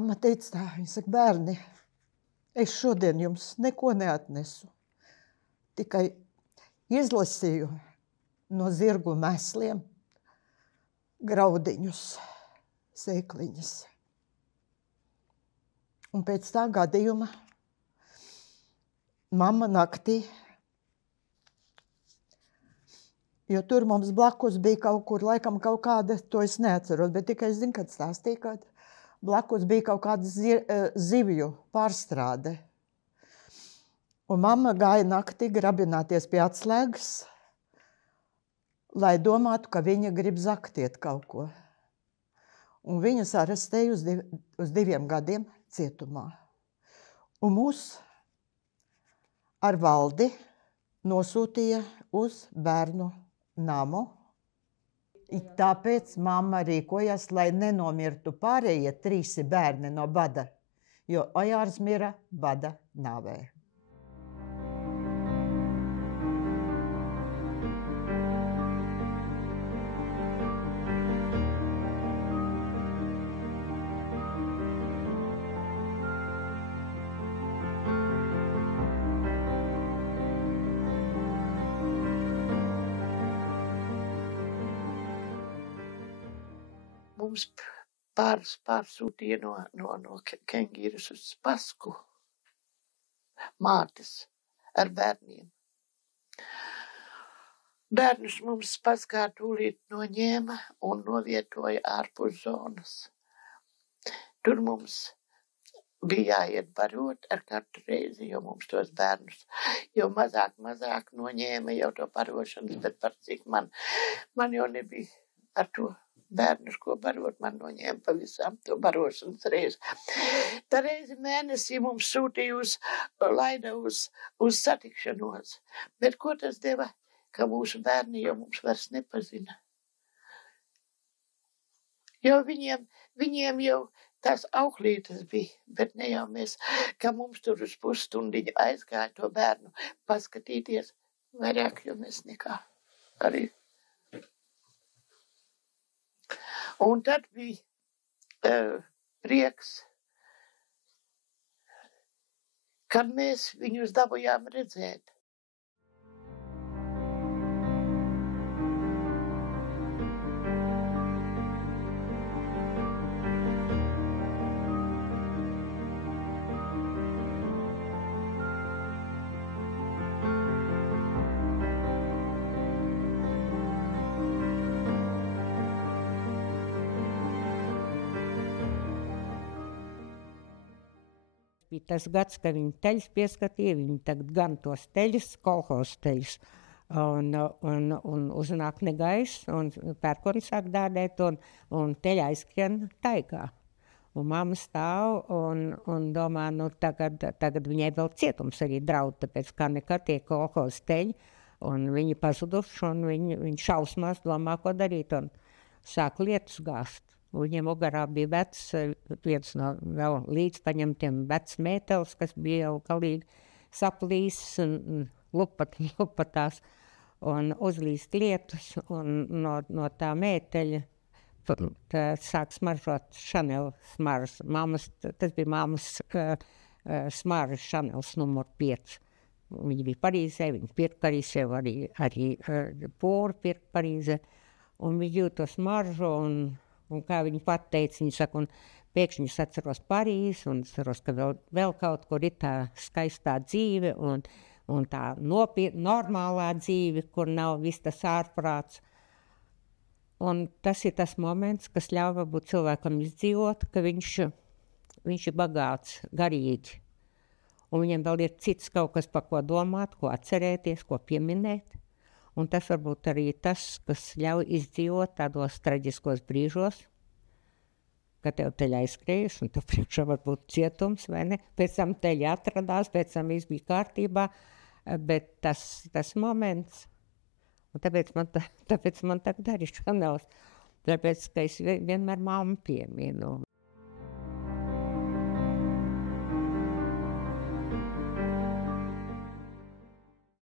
mamma teica tā, viņa saka, bērni, es šodien jums neko neatnesu. Tikai izlasīju no zirgu mēsliem graudiņus, sēkliņas. Un pēc tā gadījuma mamma naktī, jo tur mums blakus bija kaut kur, laikam kaut kāda, to es neatceros, bet tikai es zinu, kad stāstīju, kad blakus bija kaut kāda zivju pārstrāde. Un mamma gāja naktī grabināties pie atslēgas, lai domātu, ka viņa grib zaktiet kaut ko. Un viņas arestēja uz 2 gadiem cietumā. Un mūs ar valdi nosūtīja uz bērnu namu. Tāpēc mamma rīkojas, lai nenomirtu pārējie 3 bērni no bada, jo Ojārs mira bada nāvē. Mums pārsūtīja no Kengīras uz Pasku mātes ar bērniem. Bērnus mums Paskā tūlīt noņēma un novietoja ārpus zonas. Tur mums bija jāiet barot ar katru reizi, jo mums tos bērnus jau mazāk noņēma jau to barošanas, bet par cik man jau nebija ar to bērnus, ko barot, man noņēma pavisam to barošanas reizi. Tā reizi mēnesī mums sūtīja laida uz satikšanos. Bet ko tas deva? Ka mūsu bērni jau mums vairs nepazina. Jo viņiem jau tās auklītes bija, bet ne jau mēs, ka mums tur uz pusstundiņu aizgāja to bērnu paskatīties, vairāk jau mēs nekā arī. Un tad bija prieks, kad mēs viņus dabūjām redzēt. Bija tas gads, ka viņi teļus pieskatīja, viņi tagad gan tos teļus, kolhos teļus, un uznāk negaiss, un pērkoni sāk dādēt, un teļa aizskrien taigā. Un mamma stāv un domā, tagad viņai vēl cietums arī draud, tāpēc kā nekad tie kolhos teļi, un viņi pazuduši, un viņi šausmās domā, ko darīt, un sāk lietus gāzt. Viņiem ugarā bija viens no vēl līdz paņemtiem vecs mētelis, kas bija jau galīgi saplīsis un lupatās, un uzlīst lietus, un no tā mēteļa sāk smaržot Chanel smaržas. Tas bija mammas smaržas Chanels numur 5. Viņi bija Parīzē, viņi pirka arī sev arī pūru pirka Parīzē, un viņi jūta to smaržu, un kā viņi pat teica, viņi saka, un pēkšņi es atceros Parīzi, un atceros, ka vēl kaut kur ir tā skaistā dzīve, un tā normālā dzīve, kur nav viss tas ārprāts. Un tas ir tas moments, kas ļauj varbūt cilvēkam izdzīvot, ka viņš ir bagāts garīgi. Un viņam vēl ir cits kaut kas, par ko domāt, ko atcerēties, ko pieminēt. Un tas varbūt arī tas, kas ļauj izdzīvot tādos traģiskos brīžos, ka tev teļa aizskrējuši, un tev priekšā varbūt cietums, vai ne? Pēc tam teļa atradās, pēc tam viss bija kārtībā, bet tas moments, un tāpēc man tagad arī Chanels, tāpēc, ka es vienmēr mammu pieminu.